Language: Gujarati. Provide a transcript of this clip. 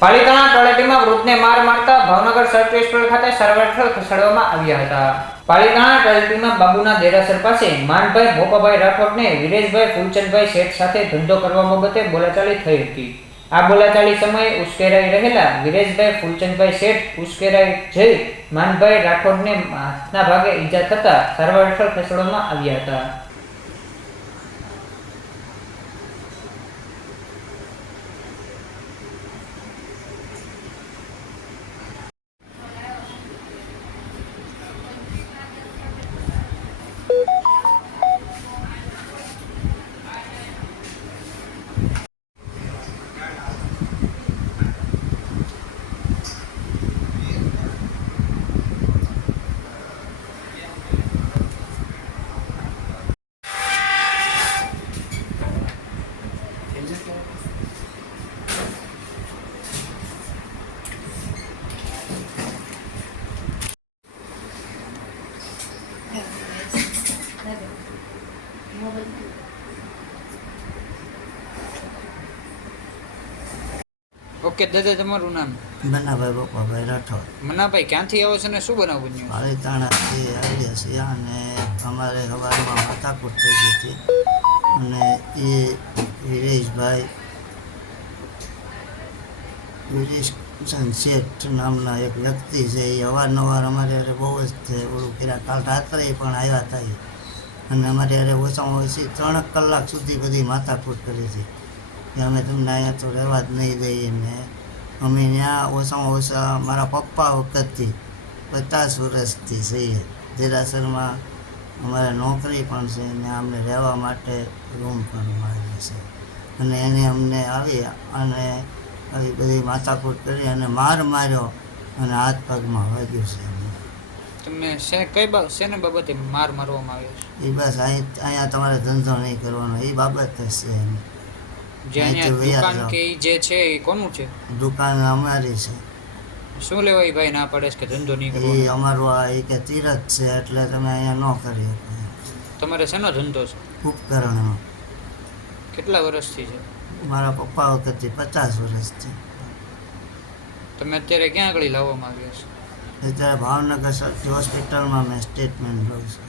પાલિતાણા તળેટીમાં વૃદ્ધને માર મારતા ભાવનગર સબ ખાતે સારવાર ખસેડવામાં આવ્યા હતા. પાલિતાણા તળેટીમાં બાબુના દેરાસર પાસે માનભાઈ, ભોપાભાઈ રાઠોડને વિરેશભાઈ, ફૂલચંદભાઈ શેઠ સાથે ધંધો કરવા બાબતે બોલાચાલી થઈ હતી. આ બોલાચાલી સમયે ઉશ્કેરાઈ રહેલા વિરેશભાઈ, ફૂલચંદભાઈ શેઠ ઉશ્કેરાઈ જઈ માનભાઈ રાઠોડને હાથના ભાગે ઈજા થતા હેઠળ ખસેડવામાં આવ્યા હતા. ઓકે દાદા તમારું નામ? મનાભાઈ બપ્પાભાઈ રાઠોડ. મનાભાઈ ક્યાંથી આવો છો ને શું બનાવું બન્યું પાલીતાણાથી આવ્યા છીએ અને અમારે સવારમાં માથાકૂટ થઈ ગઈ હતી. અને એ વિરેશભાઈ વિરેશ શેઠ નામના એક વ્યક્તિ છે. એ અવારનવાર અમારે બહુ જ ઓલું કર્યા. કાલ રાત્રે પણ આવ્યા હતા અને અમારે અરે ઓછામાં ઓછી ત્રણ કલાક સુધી બધી માથાકૂટ કરી હતી કે અમે તમને અહીંયા તો રહેવા જ નહીં દઈએ ને. અમે ત્યાં ઓછામાં ઓછા મારા પપ્પા વખતથી પચાસ વર્ષથી છીએ દેરાસરમાં અમારે નોકરી પણ છે ને અમને રહેવા માટે રૂમ પણ મળેલો છે. અને એને અમને આવી અને આવી બધી માથાકૂટ કરી અને માર માર્યો અને હાથ પગમાં વાગ્યું છે. તમે શે કઈ શેને બાબતે માર મારવામાં આવ્યો છે? એ બસ અહીં અહીંયા તમારે ધંધો નહીં કરવાનો એ બાબત છે જે દુકાન કે જે છે એ કોનું છે? દુકાન અમારી છે. શું લેવાય ભાઈ ના પડે છે કે ધંધો નહીં એ અમારો આ એ કે તીરથ છે એટલે તમે અહીંયા ન કરી તમારે શેનો ધંધો છે? ઉપકરણમાં કેટલા વર્ષથી છે? મારા પપ્પા વખતથી પચાસ વર્ષથી તમે અત્યારે ક્યાં આગળ લાવવામાં આવ્યા છે? અત્યારે ભાવનગર સરટી હોસ્પિટલમાં મેં સ્ટેટમેન્ટ લઉં છું.